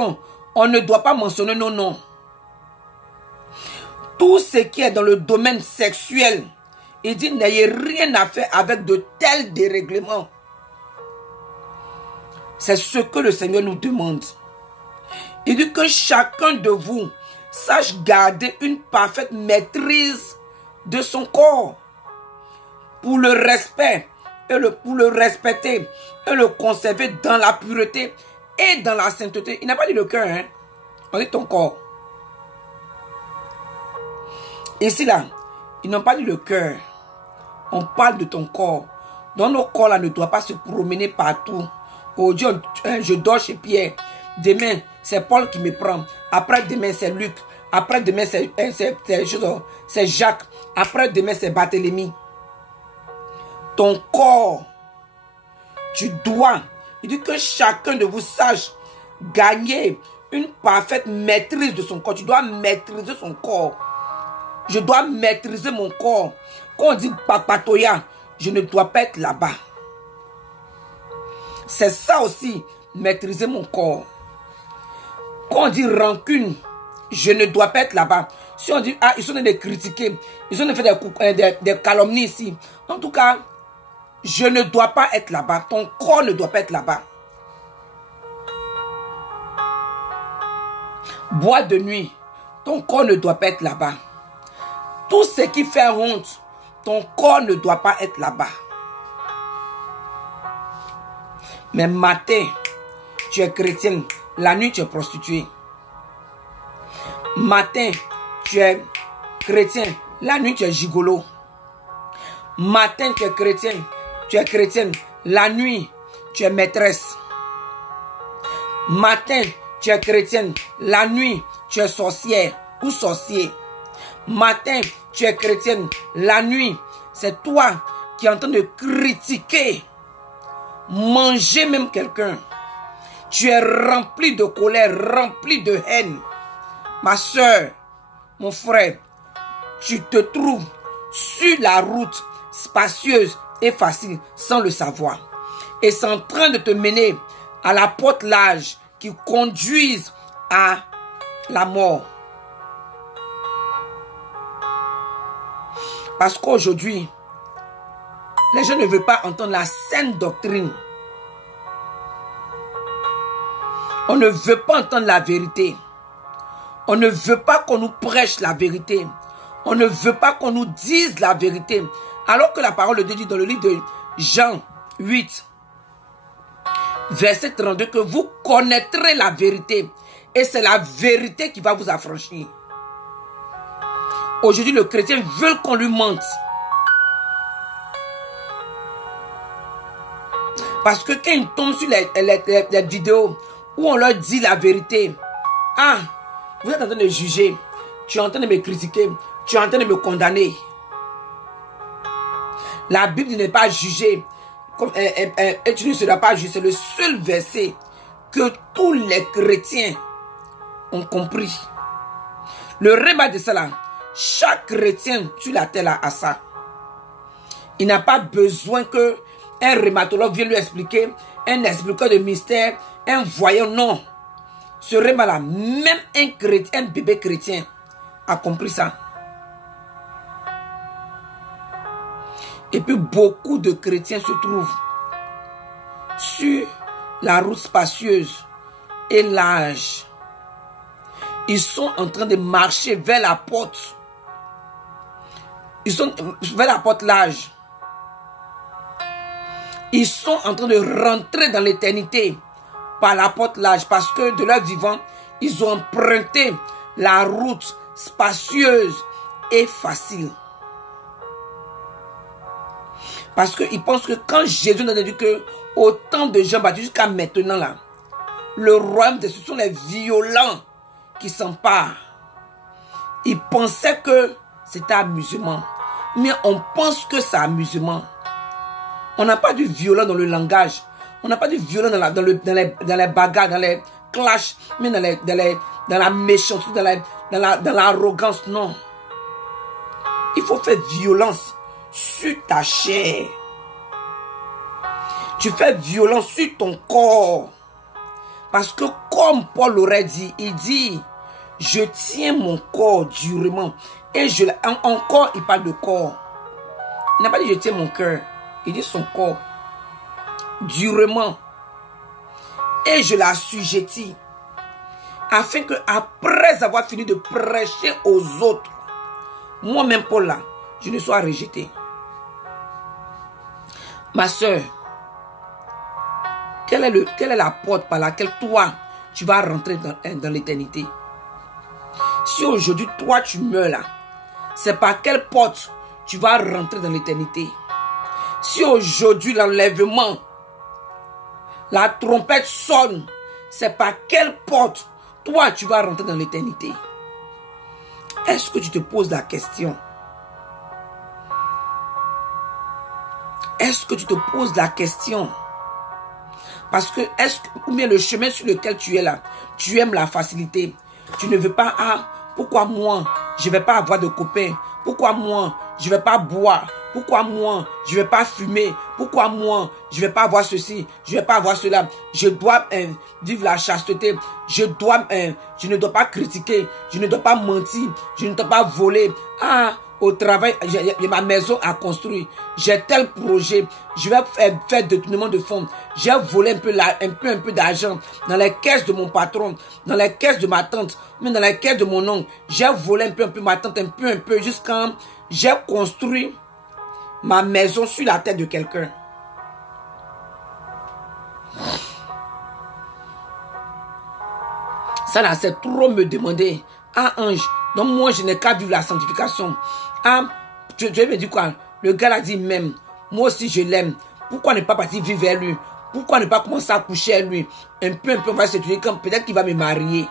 on ne doit pas mentionner nos noms. Tout ce qui est dans le domaine sexuel, il dit n'ayez rien à faire avec de tels dérèglements. C'est ce que le Seigneur nous demande. Il dit que chacun de vous sache garder une parfaite maîtrise de son corps pour le respect pour le respecter et le conserver dans la pureté et dans la sainteté. Il n'a pas dit le cœur, hein? On dit ton corps. Ici là, ils n'ont pas dit le cœur. On parle de ton corps. Donc nos corps là ne doivent pas se promener partout. Aujourd'hui, je dors chez Pierre. Demain, c'est Paul qui me prend. Après demain, c'est Luc. Après demain, c'est Jacques. Après demain, c'est Barthélemy. Ton corps, tu dois. Il dit que chacun de vous sache gagner une parfaite maîtrise de son corps. Tu dois maîtriser son corps. Je dois maîtriser mon corps. Quand on dit papatoya, je ne dois pas être là-bas. C'est ça aussi, maîtriser mon corps. Quand on dit rancune, je ne dois pas être là-bas. Si on dit, ah, ils sont en train de critiquer, ils sont en train de faire des calomnies ici. En tout cas, je ne dois pas être là-bas. Ton corps ne doit pas être là-bas. Boîte de nuit, ton corps ne doit pas être là-bas. Tout ce qui fait honte, ton corps ne doit pas être là-bas. Mais matin, tu es chrétienne. La nuit, tu es prostituée. Matin, tu es chrétien. La nuit, tu es gigolo. Matin, tu es chrétienne. Tu es chrétienne. La nuit, tu es maîtresse. Matin, tu es chrétienne. La nuit, tu es sorcière ou sorcier. Matin, tu es chrétienne. La nuit, c'est toi qui es en train de critiquer. Manger même quelqu'un. Tu es rempli de colère, rempli de haine. Ma soeur, mon frère, tu te trouves sur la route spacieuse et facile sans le savoir. Et c'est en train de te mener à la porte large qui conduise à la mort. Parce qu'aujourd'hui, les gens ne veulent pas entendre la saine doctrine. On ne veut pas entendre la vérité. On ne veut pas qu'on nous prêche la vérité. On ne veut pas qu'on nous dise la vérité. Alors que la parole de Dieu dit dans le livre de Jean 8, verset 32, que vous connaîtrez la vérité. Et c'est la vérité qui va vous affranchir. Aujourd'hui, le chrétien veut qu'on lui mente. Parce que quand ils tombent sur les vidéos où on leur dit la vérité, ah, vous êtes en train de juger, tu es en train de me critiquer, tu es en train de me condamner. La Bible n'est pas jugée, et tu ne seras pas jugé. C'est le seul verset que tous les chrétiens ont compris. Le rébat de cela, chaque chrétien sur la terre a ça. Il n'a pas besoin que un rhumatologue vienne lui expliquer, un expliqueur de mystère, un voyant, non. Ce rébat-là, même un chrétien, un bébé chrétien a compris ça. Et puis beaucoup de chrétiens se trouvent sur la route spacieuse et large. Ils sont en train de marcher vers la porte. Ils sont vers la porte large. Ils sont en train de rentrer dans l'éternité par la porte large parce que de leur vivant, ils ont emprunté la route spacieuse et facile. Parce qu'ils pensent que quand Jésus nous a dit que autant de gens battus jusqu'à maintenant là, le royaume de ce sont les violents qui s'emparent. Ils pensaient que c'était amusement. Mais on pense que c'est amusement. On n'a pas du violent dans le langage. On n'a pas du violent dans les bagarres, dans les clashs, mais dans la méchanceté, dans l'arrogance. Non. Il faut faire violence sur ta chair. Tu fais violence sur ton corps. Parce que comme Paul l'aurait dit, il dit, je tiens mon corps durement. Et encore, il parle de corps. Il n'a pas dit je tiens mon cœur. Il dit son corps durement. Et je l'assujettis. Afin que après avoir fini de prêcher aux autres, moi-même Paul là, je ne sois rejeté. Ma soeur, quelle est la porte par laquelle toi, tu vas rentrer dans l'éternité? Si aujourd'hui, toi, tu meurs là, c'est par quelle porte tu vas rentrer dans l'éternité? Si aujourd'hui, l'enlèvement, la trompette sonne, c'est par quelle porte toi, tu vas rentrer dans l'éternité? Est-ce que tu te poses la question? Est-ce que tu te poses la question? Parce que, ou bien le chemin sur lequel tu es là, tu aimes la facilité. Tu ne veux pas, pourquoi moi, je ne vais pas avoir de copains? Pourquoi moi, je ne vais pas boire? Pourquoi moi, je ne vais pas fumer? Pourquoi moi, je ne vais pas avoir ceci? Je ne vais pas avoir cela. Je dois vivre la chasteté. Je ne dois pas critiquer. Je ne dois pas mentir. Je ne dois pas voler. Au travail, j'ai ma maison à construire. J'ai tel projet. Je vais faire détournement de fonds. J'ai volé un peu d'argent dans les caisses de mon patron, dans les caisses de ma tante, mais dans les caisses de mon oncle. J'ai volé un peu ma tante, un peu, jusqu'à j'ai construit ma maison sur la tête de quelqu'un. Ça là, c'est trop me demander. Ange, donc moi je n'ai qu'à vivre la sanctification. Je me dis quoi? Le gars a dit même, moi aussi je l'aime. Pourquoi ne pas partir vivre vers lui? Pourquoi ne pas commencer à coucher avec lui? Un peu, on va se dire comme peut-être qu'il va me marier.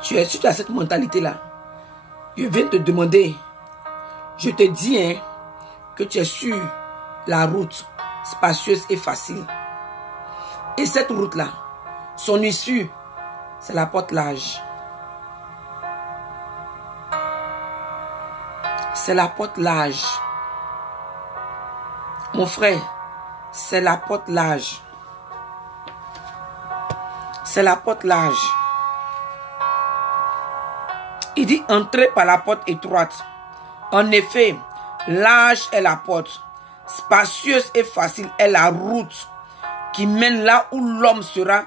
Tu as cette mentalité là. Je viens te demander. Je te dis que tu es sur la route spacieuse et facile. Et cette route là, son issue, c'est la porte large. C'est la porte large. Mon frère, c'est la porte large. C'est la porte large. Il dit entrez par la porte étroite. En effet, large est la porte, spacieuse et facile est la route qui mène là où l'homme sera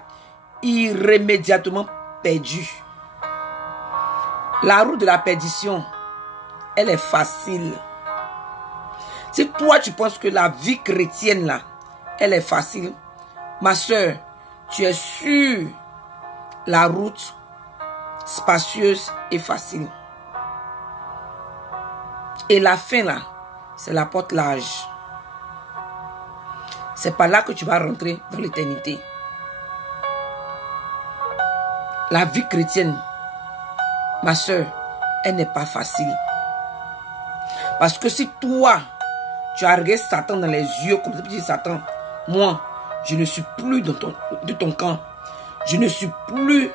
irrémédiatement perdu. La route de la perdition, elle est facile. Si toi tu penses que la vie chrétienne là, elle est facile, ma soeur, tu es sur la route spacieuse et facile. Et la fin là, c'est la porte large. C'est par là que tu vas rentrer dans l'éternité. La vie chrétienne, ma soeur, elle n'est pas facile. Parce que si toi, tu as regardé Satan dans les yeux, comme tu dis Satan, moi, je ne suis plus de ton camp. Je ne suis plus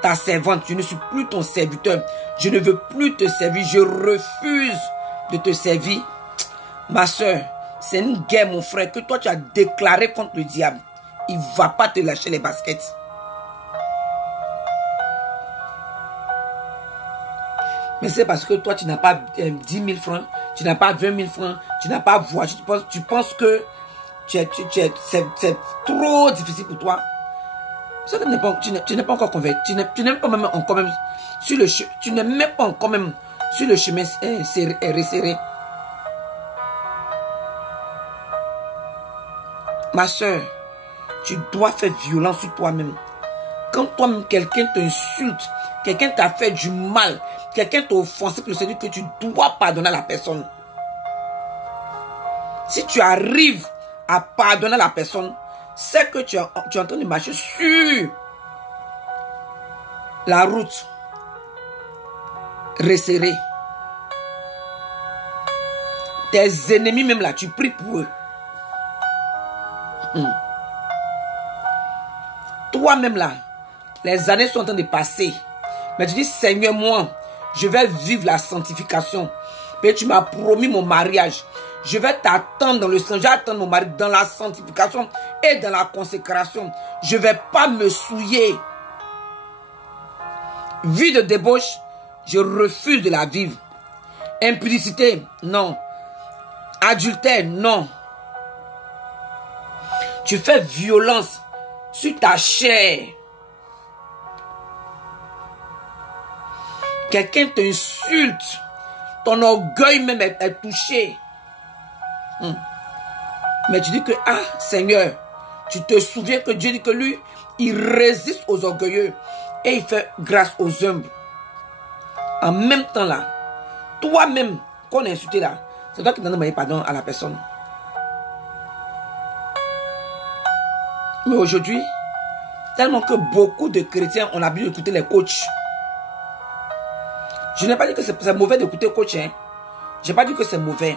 ta servante. Je ne suis plus ton serviteur. Je ne veux plus te servir. Je refuse de te servir. Ma soeur, c'est une guerre, mon frère, que toi tu as déclaré contre le diable. Il ne va pas te lâcher les baskets. Mais c'est parce que toi, tu n'as pas 10 000 francs, tu n'as pas 20 000 francs, tu n'as pas voiture. Tu penses que c'est trop difficile pour toi. Tu n'es pas encore converti. Tu n'es pas même encore même sur le chemin. Tu n'es même pas encore même sur le chemin resserré. Ma soeur, tu dois faire violence sur toi-même. Quand toi-même quelqu'un t'insulte, quelqu'un t'a fait du mal, quelqu'un t'a offensé, c'est-à-dire que tu dois pardonner à la personne. Si tu arrives à pardonner à la personne, c'est que tu es en train de marcher sur la route resserrée. Tes ennemis même là, tu pries pour eux. Toi-même là, les années sont en train de passer. Mais tu dis, Seigneur, moi, je vais vivre la sanctification. Mais tu m'as promis mon mariage. Je vais t'attendre dans le sang. Je vais attendre mon mari dans la sanctification et dans la consécration. Je ne vais pas me souiller. Vie de débauche, je refuse de la vivre. Impudicité, non. Adultère, non. Tu fais violence sur ta chair. Quelqu'un t'insulte. Ton orgueil même est touché. Mais tu dis que, ah Seigneur, tu te souviens que Dieu dit que lui, il résiste aux orgueilleux et il fait grâce aux humbles. En même temps là, toi-même, qu'on a insulté là, c'est toi qui donnes pardon à la personne. Mais aujourd'hui, tellement que beaucoup de chrétiens ont l'habitude d'écouter les coachs. Je n'ai pas dit que c'est mauvais d'écouter coach. Hein. Je n'ai pas dit que c'est mauvais.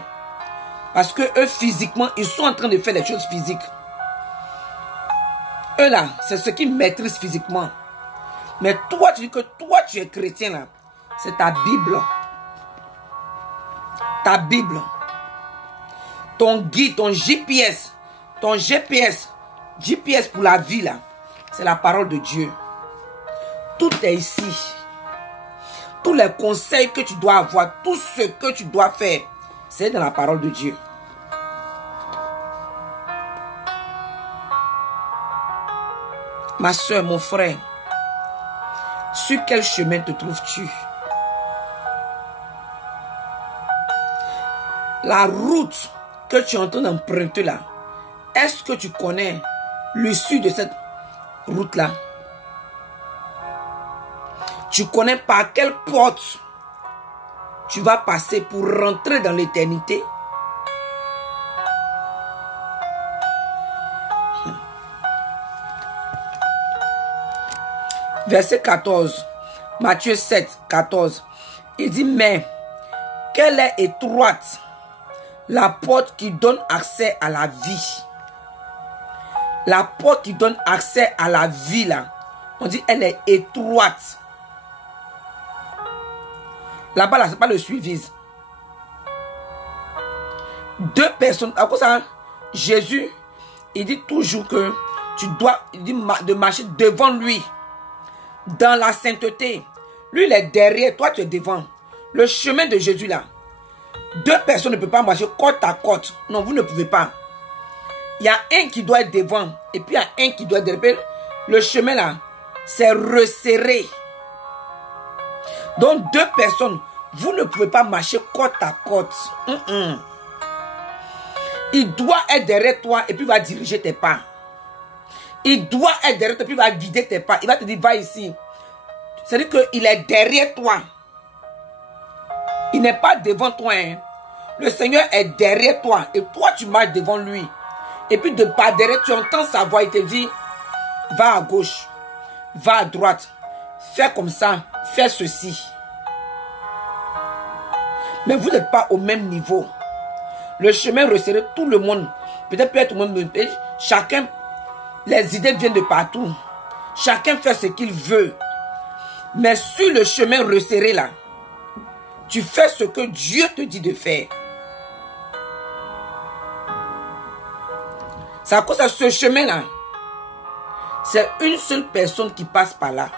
Parce que eux, physiquement, ils sont en train de faire des choses physiques. Eux là, c'est ce qu'ils maîtrisent physiquement. Mais toi, tu dis que toi, tu es chrétien là. C'est ta Bible. Ta Bible. Ton guide, ton GPS. Ton GPS. GPS pour la vie là. C'est la parole de Dieu. Tout est ici. Tous les conseils que tu dois avoir, tout ce que tu dois faire, c'est dans la parole de Dieu. Ma soeur, mon frère, sur quel chemin te trouves-tu? La route que tu es en train d'emprunter là, est-ce que tu connais l'issue de cette route-là? Tu connais par quelle porte tu vas passer pour rentrer dans l'éternité? Verset 14, Matthieu 7, 14. Il dit, mais quelle est étroite la porte qui donne accès à la vie? La porte qui donne accès à la vie là, on dit elle est étroite. Là-bas, là, c'est pas le suivisme. Deux personnes, à cause de ça, Jésus, il dit toujours que tu dois de marcher devant lui, dans la sainteté. Lui, il est derrière, toi, tu es devant. Le chemin de Jésus, là, deux personnes ne peuvent pas marcher côte à côte. Non, vous ne pouvez pas. Il y a un qui doit être devant, et puis il y a un qui doit être derrière. Le chemin, là, c'est resserré. Donc, deux personnes, vous ne pouvez pas marcher côte à côte. Il doit être derrière toi et puis il va diriger tes pas. Il doit être derrière toi et puis il va guider tes pas. Il va te dire, va ici. C'est-à-dire qu'il est derrière toi. Il n'est pas devant toi. Hein. Le Seigneur est derrière toi et toi, tu marches devant lui. Et puis de pas derrière, tu entends sa voix. Il te dit, va à gauche, va à droite, fais comme ça, fais ceci. Mais vous n'êtes pas au même niveau. Le chemin resserré, tout le monde, peut-être tout le monde, chacun, les idées viennent de partout. Chacun fait ce qu'il veut. Mais sur le chemin resserré là, tu fais ce que Dieu te dit de faire. C'est à cause de ce chemin là. C'est une seule personne qui passe par là.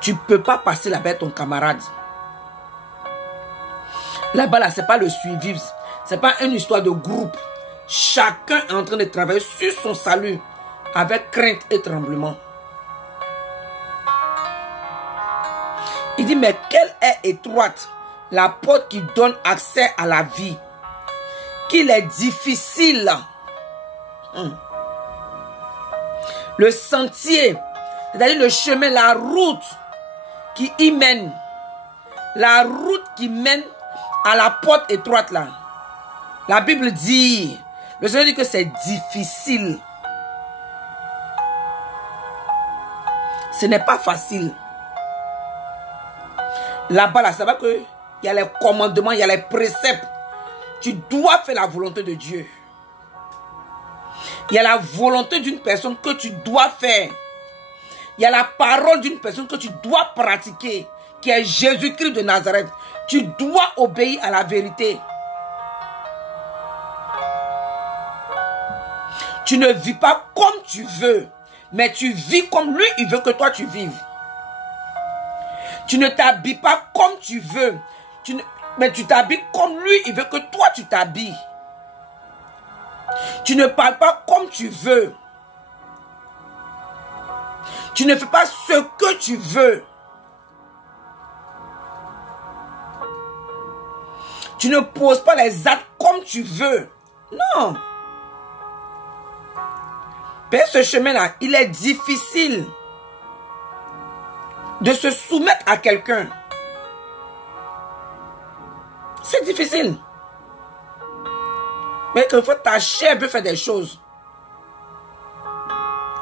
Tu ne peux pas passer là-bas avec ton camarade. Là-bas, là, ce n'est pas le suivi. Ce n'est pas une histoire de groupe. Chacun est en train de travailler sur son salut avec crainte et tremblement. Il dit, mais quelle est étroite la porte qui donne accès à la vie, qu'il est difficile. Le sentier, c'est-à-dire le chemin, la route qui y mène, la route qui mène à la porte étroite là. La Bible dit, le Seigneur dit que c'est difficile. Ce n'est pas facile. Là-bas, là, ça va que il y a les commandements, il y a les préceptes. Tu dois faire la volonté de Dieu. Il y a la volonté d'une personne que tu dois faire. Il y a la parole d'une personne que tu dois pratiquer, qui est Jésus-Christ de Nazareth. Tu dois obéir à la vérité. Tu ne vis pas comme tu veux, mais tu vis comme lui, il veut que toi tu vives. Tu ne t'habilles pas comme tu veux, mais tu t'habilles comme lui, il veut que toi tu t'habilles. Tu ne parles pas comme tu veux. Tu ne fais pas ce que tu veux. Tu ne poses pas les actes comme tu veux. Non. Mais ce chemin-là, il est difficile de se soumettre à quelqu'un. C'est difficile. Mais quelquefois, ta chair veut faire des choses.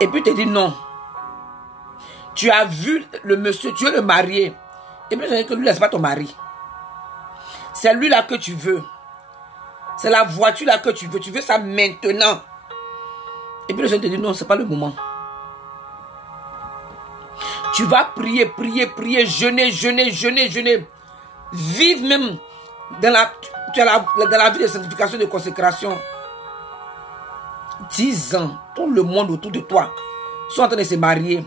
Et puis, tu te dis non. Tu as vu le monsieur, tu veux le marier. Et puis, tu dis que lui, c'est pas ton mari. C'est lui là que tu veux. C'est la voiture là que tu veux. Tu veux ça maintenant. Et puis, le Seigneur te dit non, c'est pas le moment. Tu vas prier, prier, prier, jeûner, jeûner, jeûner, jeûner. Vive même dans la vie de sanctification, de consécration. 10 ans, tout le monde autour de toi sont en train de se marier.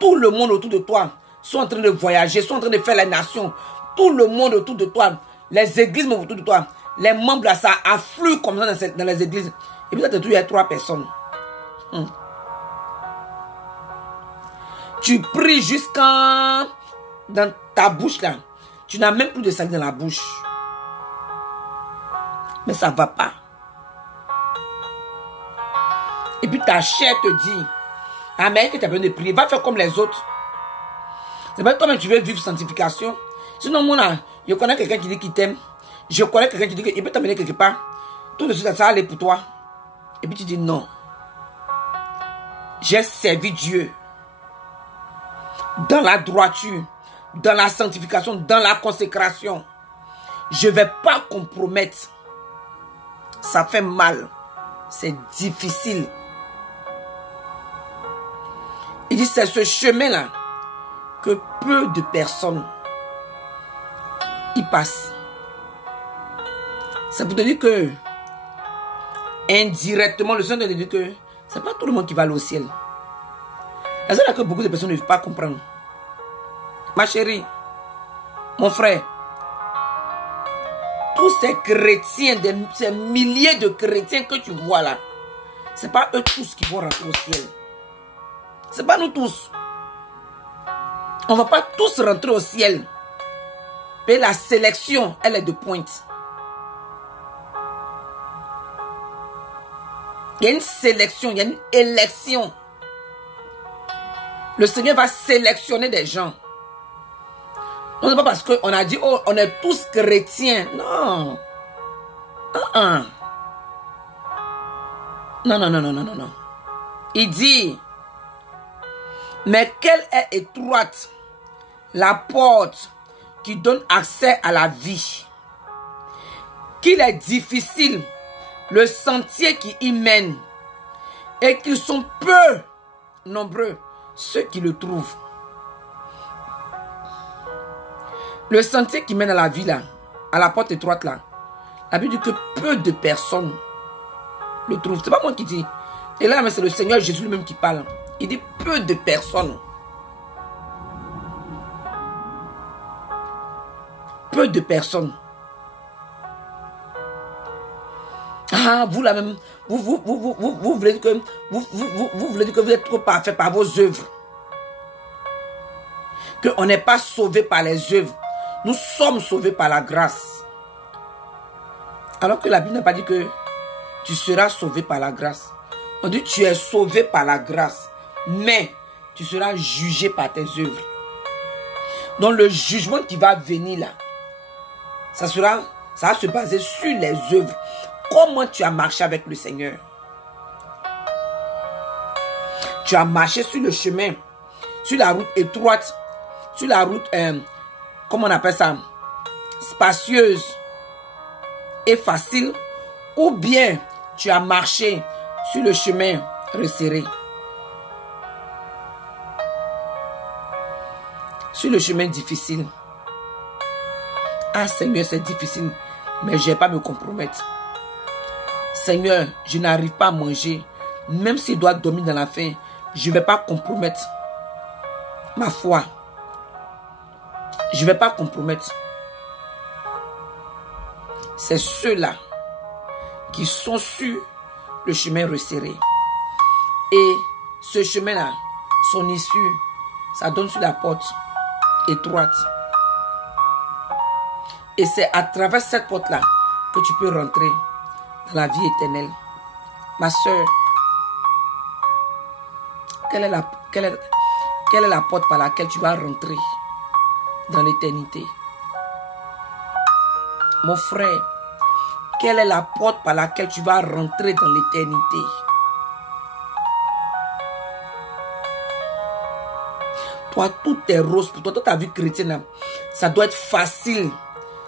Tout le monde autour de toi sont en train de voyager, sont en train de faire la nation. Tout le monde autour de toi, les églises autour de toi, les membres là, ça afflue comme ça dans les églises. Et puis, il y a 3 personnes. Tu pries jusqu'à dans ta bouche là. Tu n'as même plus de salive dans la bouche. Mais ça ne va pas. Et puis ta chair te dit, ah mais que tu as besoin de prier, va faire comme les autres. C'est pas toi-même tu veux vivre sanctification. Sinon moi là, je connais quelqu'un qui dit qu'il t'aime. Je connais quelqu'un qui dit qu'il peut t'amener quelque part. Tout de suite ça va aller pour toi. Et puis tu dis non. J'ai servi Dieu. Dans la droiture, dans la sanctification, dans la consécration. Je ne vais pas compromettre. Ça fait mal. C'est difficile. Il dit c'est ce chemin-là que peu de personnes y passent. Ça vous dire que indirectement, le Seigneur te dit que c'est pas tout le monde qui va aller au ciel. C'est ça que beaucoup de personnes ne veulent pas comprendre. Ma chérie, mon frère, tous ces chrétiens, ces milliers de chrétiens que tu vois là, ce n'est pas eux tous qui vont rentrer au ciel. Ce n'est pas nous tous. On ne va pas tous rentrer au ciel. Mais la sélection, elle est de pointe. Il y a une sélection, il y a une élection. Le Seigneur va sélectionner des gens. Non, c'est pas parce qu'on a dit, oh, on est tous chrétiens. Non. Non, non, non, non, non, non, non. Il dit, mais quelle est étroite la porte qui donne accès à la vie. Qu'il est difficile le sentier qui y mène. Et qu'ils sont peu nombreux ceux qui le trouvent. Le sentier qui mène à la vie là, à la porte étroite là, la Bible dit que peu de personnes le trouvent. C'est pas moi qui dis. Et là, c'est le Seigneur Jésus lui-même qui parle. Il dit peu de personnes. Peu de personnes. Ah, vous là même, vous voulez dire que vous voulez dire que vous êtes trop parfait par vos œuvres. Qu'on n'est pas sauvé par les œuvres. Nous sommes sauvés par la grâce. Alors que la Bible n'a pas dit que tu seras sauvé par la grâce. On dit tu es sauvé par la grâce. Mais tu seras jugé par tes œuvres. Donc le jugement qui va venir là, ça va se baser sur les œuvres. Comment tu as marché avec le Seigneur? Tu as marché sur le chemin, sur la route étroite, sur la route, comment on appelle ça, spacieuse et facile, ou bien tu as marché sur le chemin resserré. Sur le chemin difficile. Ah Seigneur, c'est difficile, mais je ne vais pas me compromettre. Seigneur, je n'arrive pas à manger même s'il doit dormir dans la faim, je ne vais pas compromettre ma foi. Je ne vais pas compromettre. C'est ceux-là qui sont sur le chemin resserré. Et ce chemin-là, son issue, ça donne sur la porte étroite. Et c'est à travers cette porte-là que tu peux rentrer dans la vie éternelle. Ma soeur, quelle est la porte par laquelle tu vas rentrer dans l'éternité? Mon frère, quelle est la porte par laquelle tu vas rentrer dans l'éternité? Toi, tout est rose pour toi. Toi, ta vie chrétienne, ça doit être facile.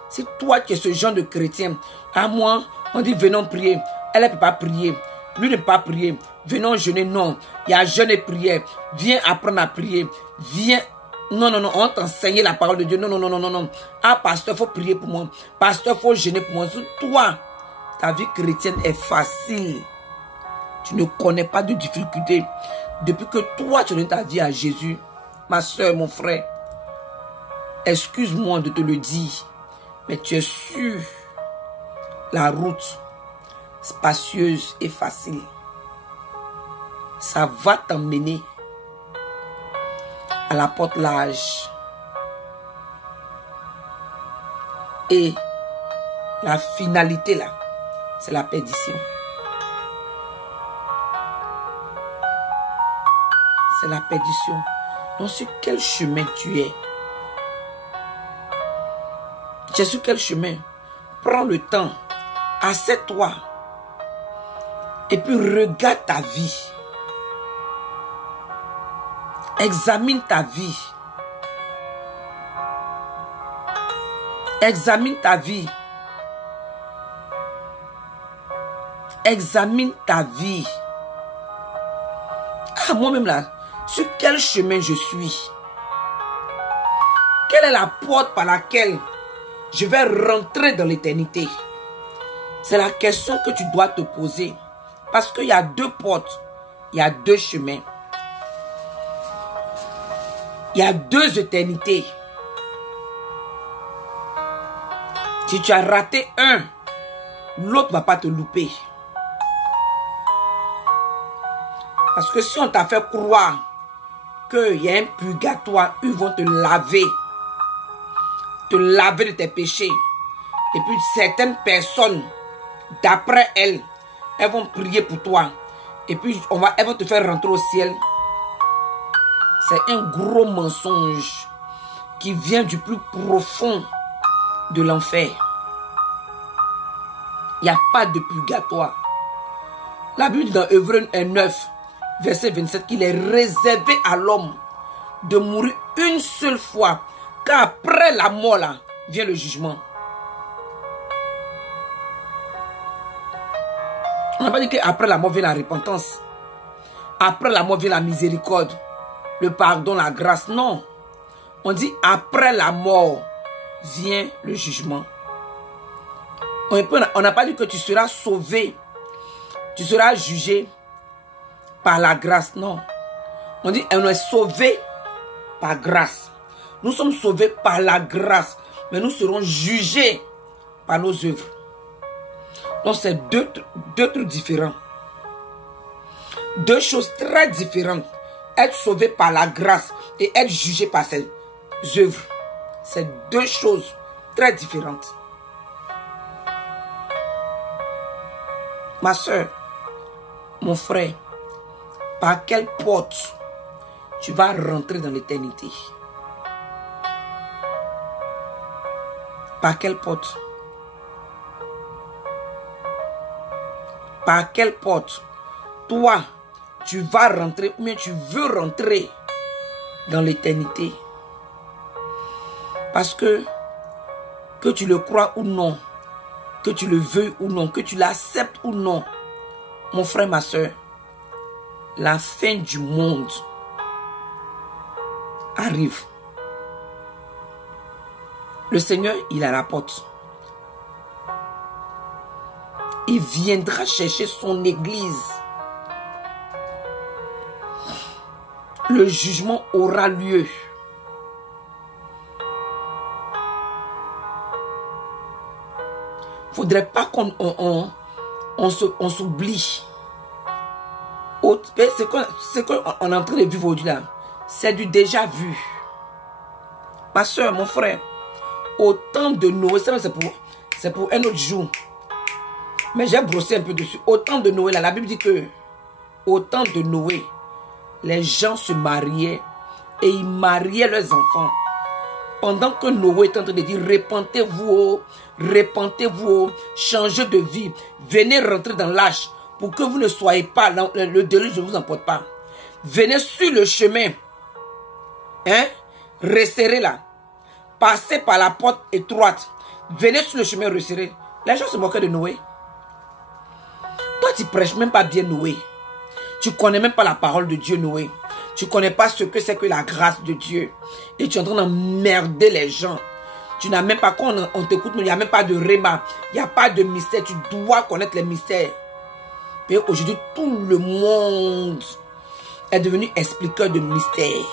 C'est toi qui es ce genre de chrétien. À moi, on dit venons prier. Elle ne peut pas prier. Lui ne peut pas prier. Venons jeûner. Non. Il y a jeûne et prière. Viens apprendre à prier. Viens. Non, non, non. On t'enseigne la parole de Dieu. Non, non, non, non, non, non. Ah, pasteur, il faut prier pour moi. Pasteur, il faut jeûner pour moi. Toi, ta vie chrétienne est facile. Tu ne connais pas de difficultés. Depuis que toi, tu donnes ta vie à Jésus, ma soeur, mon frère, excuse-moi de te le dire, mais tu es sur la route spacieuse et facile. Ça va t'emmener à la porte large. Et la finalité là, c'est la perdition. C'est la perdition. Donc sur quel chemin tu es? Tu es sur quel chemin? Prends le temps, assieds-toi et puis regarde ta vie. Examine ta vie. Examine ta vie. Examine ta vie. Ah, moi-même là, sur quel chemin je suis? Quelle est la porte par laquelle je vais rentrer dans l'éternité? C'est la question que tu dois te poser. Parce qu'il y a deux portes, il y a deux chemins. Il y a deux éternités. Si tu as raté un, l'autre ne va pas te louper. Parce que si on t'a fait croire qu'il y a un purgatoire, ils vont te laver de tes péchés. Et puis certaines personnes, d'après elles vont prier pour toi. Et puis elles vont te faire rentrer au ciel. C'est un gros mensonge qui vient du plus profond de l'enfer. Il n'y a pas de purgatoire. La Bible dit dans Hébreux 9, verset 27, qu'il est réservé à l'homme de mourir une seule fois, car après la mort là, vient le jugement. On n'a pas dit qu'après la mort vient la repentance. Après la mort vient la miséricorde, le pardon, la grâce. Non. On dit après la mort vient le jugement. On n'a pas dit que tu seras sauvé. Tu seras jugé par la grâce. Non. On dit on est sauvé par grâce. Nous sommes sauvés par la grâce. Mais nous serons jugés par nos œuvres. Donc c'est deux trucs différents. Deux choses très différentes. Être sauvé par la grâce et être jugé par ses œuvres. C'est deux choses très différentes. Ma soeur, mon frère, par quelle porte tu vas rentrer dans l'éternité? Par quelle porte? Par quelle porte toi tu vas rentrer ou bien tu veux rentrer dans l'éternité? Parce que tu le crois ou non, que tu le veux ou non, que tu l'acceptes ou non, mon frère, ma soeur, la fin du monde arrive. Le Seigneur, il est à la porte. Il viendra chercher son église. le jugement aura lieu. Faudrait pas qu'on s'oublie. Ce qu'on est en train de vivre aujourd'hui là, c'est du déjà vu. Ma soeur, mon frère, au temps de Noé, c'est pour un autre jour. Mais j'ai brossé un peu dessus. Au temps de Noé, là, la Bible dit que au temps de Noé, les gens se mariaient et ils mariaient leurs enfants. Pendant que Noé est en train de dire, répentez-vous, changez de vie, venez rentrer dans l'âge pour que vous ne soyez pas, le déluge ne vous emporte pas. Venez sur le chemin, hein, resserrez là, passez par la porte étroite, venez sur le chemin resserré. Les gens se moquaient de Noé. Toi, tu prêches même pas bien Noé. Tu connais même pas la parole de Dieu, Noé. Tu connais pas ce que c'est que la grâce de Dieu. Et tu es en train d'emmerder les gens. Tu n'as même pas, quand on t'écoute, il n'y a même pas de réma. Il n'y a pas de mystère. Tu dois connaître les mystères. Et aujourd'hui, tout le monde est devenu expliqueur de mystères.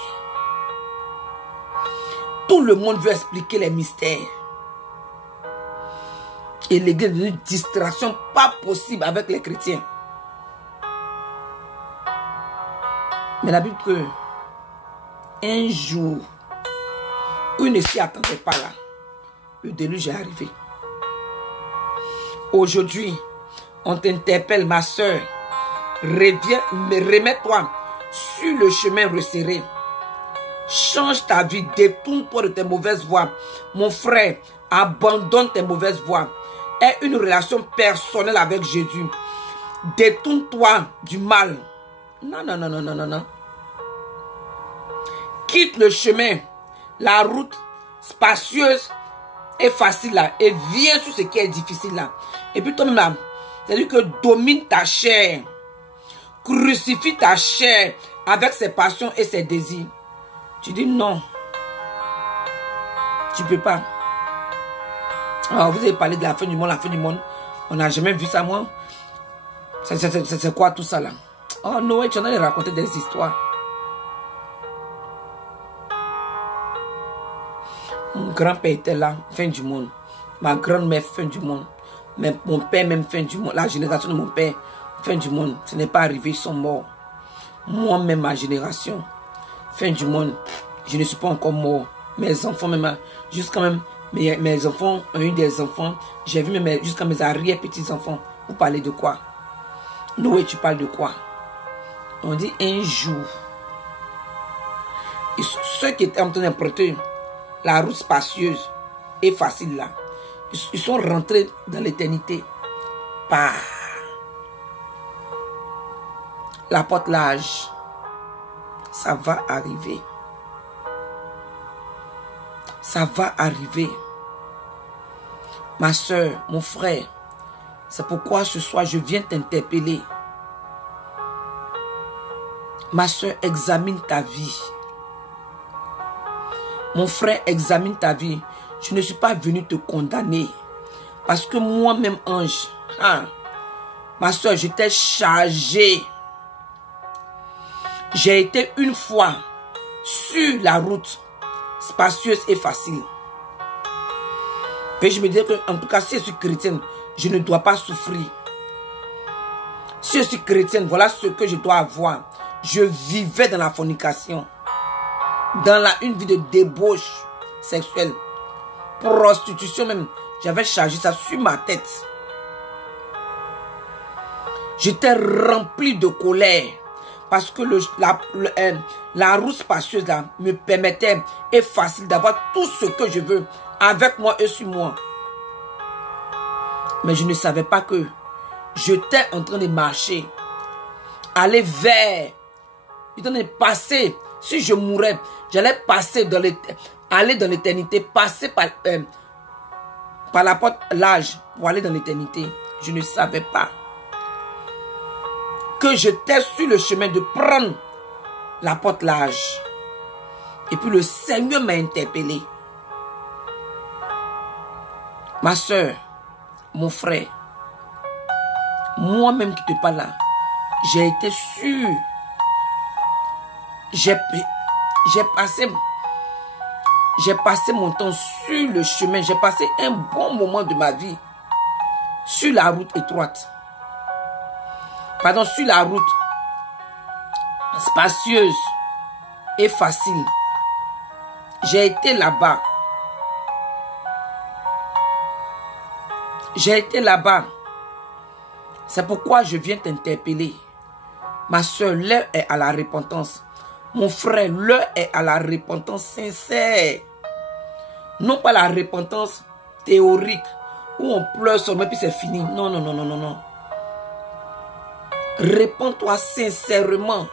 Tout le monde veut expliquer les mystères. Et l'église est devenue une distraction pas possible avec les chrétiens. Mais la Bible dit que un jour, où il ne s'y attendait pas là, le déluge est arrivé. Aujourd'hui, on t'interpelle, ma soeur, reviens, remets-toi sur le chemin resserré. Change ta vie, détourne-toi de tes mauvaises voies. Mon frère, abandonne tes mauvaises voies. Aie une relation personnelle avec Jésus. Détourne-toi du mal. Non, non, non, non, non, non, non. Quitte le chemin, la route spacieuse et facile là, et viens sur ce qui est difficile là. Et puis toi-même là, c'est-à-dire que domine ta chair, crucifie ta chair avec ses passions et ses désirs. Tu dis non, tu peux pas. Alors vous avez parlé de la fin du monde, on n'a jamais vu ça moi. C'est quoi tout ça là? Oh Noé, tu en as raconté des histoires. Mon grand-père était là, fin du monde. Ma grand-mère, fin du monde. Mais mon père, même fin du monde. La génération de mon père, fin du monde. Ce n'est pas arrivé, ils sont morts. Moi-même, ma génération, fin du monde. Je ne suis pas encore mort. Mes enfants, même, jusqu'à même, mes enfants ont eu des enfants. J'ai vu même jusqu'à mes arrière-petits-enfants. Vous parlez de quoi? Noé, tu parles de quoi? On dit un jour. Et ceux qui étaient en train d'emprunter la route spacieuse et facile là, ils sont rentrés dans l'éternité par la porte large. Ça va arriver. Ça va arriver. Ma soeur, mon frère, c'est pourquoi ce soir je viens t'interpeller. Ma soeur, examine ta vie. Mon frère, examine ta vie. Je ne suis pas venu te condamner. Parce que moi-même, ange, ma soeur, j'étais chargé. J'ai été une fois sur la route spacieuse et facile. Et je me disais que, en tout cas, si je suis chrétienne, je ne dois pas souffrir. Si je suis chrétienne, voilà ce que je dois avoir. Je vivais dans la fornication. Dans une vie de débauche sexuelle. Prostitution même. J'avais chargé ça sur ma tête. J'étais rempli de colère. Parce que la route spacieuse là, me permettait et facile d'avoir tout ce que je veux avec moi et sur moi. Mais je ne savais pas que j'étais en train de marcher. Aller vers. J'étais en train de passer. Si je mourais, j'allais passer aller dans l'éternité. Passer par la porte large pour aller dans l'éternité. Je ne savais pas que j'étais sur le chemin de prendre la porte large. Et puis le Seigneur m'a interpellé. Ma soeur, mon frère, moi-même qui te parle là, j'ai été sur j'ai passé mon temps sur le chemin. J'ai passé un bon moment de ma vie sur la route étroite. Pardon, sur la route spacieuse et facile. J'ai été là-bas. J'ai été là-bas. C'est pourquoi je viens t'interpeller. Ma soeur, l'heure est à la repentance. Mon frère, l'heure est à la repentance sincère. Non pas la repentance théorique où on pleure seulement puis c'est fini. Non, non, non, non, non, non. Réponds-toi sincèrement.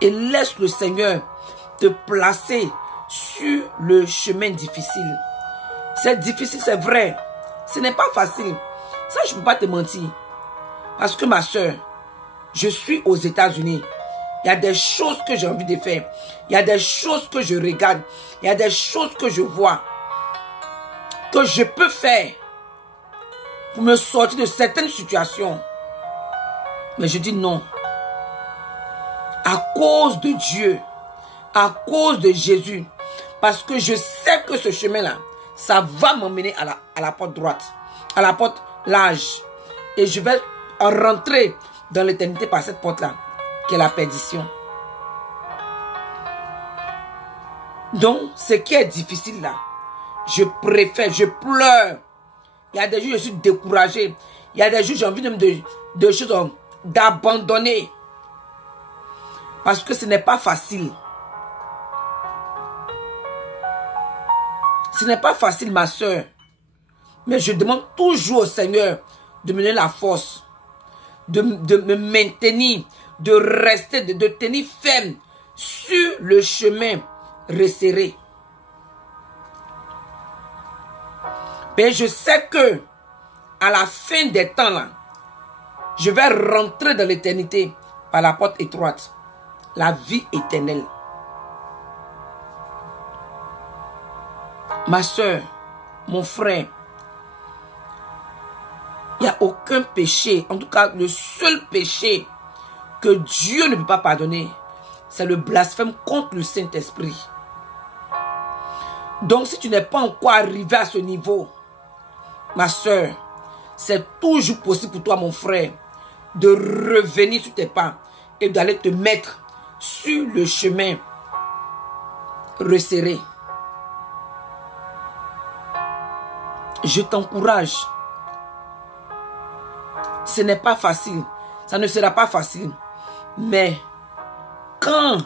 Et laisse le Seigneur te placer sur le chemin difficile. C'est difficile, c'est vrai. Ce n'est pas facile. Ça, je ne peux pas te mentir. Parce que ma soeur, je suis aux États-Unis. Il y a des choses que j'ai envie de faire. Il y a des choses que je regarde. Il y a des choses que je vois. Que je peux faire pour me sortir de certaines situations. Mais je dis non. À cause de Dieu. À cause de Jésus. Parce que je sais que ce chemin-là, ça va m'emmener à la porte droite. À la porte large. Et je vais rentrer dans l'éternité par cette porte-là, qui est la perdition. Donc, ce qui est difficile là, je préfère, je pleure. Il y a des jours, je suis découragé. Il y a des jours, j'ai envie de choses d'abandonner. Parce que ce n'est pas facile. Ce n'est pas facile, ma soeur. Mais je demande toujours au Seigneur de me donner la force, de me maintenir, de rester, de tenir ferme sur le chemin resserré. Mais je sais que à la fin des temps là, je vais rentrer dans l'éternité par la porte étroite, la vie éternelle. Ma soeur, mon frère, il n'y a aucun péché, en tout cas le seul péché que Dieu ne peut pas pardonner, c'est le blasphème contre le Saint-Esprit. Donc si tu n'es pas encore arrivé à ce niveau, ma soeur, c'est toujours possible pour toi, mon frère, de revenir sur tes pas et d'aller te mettre sur le chemin resserré. Je t'encourage. Ce n'est pas facile. Ça ne sera pas facile. Mais quand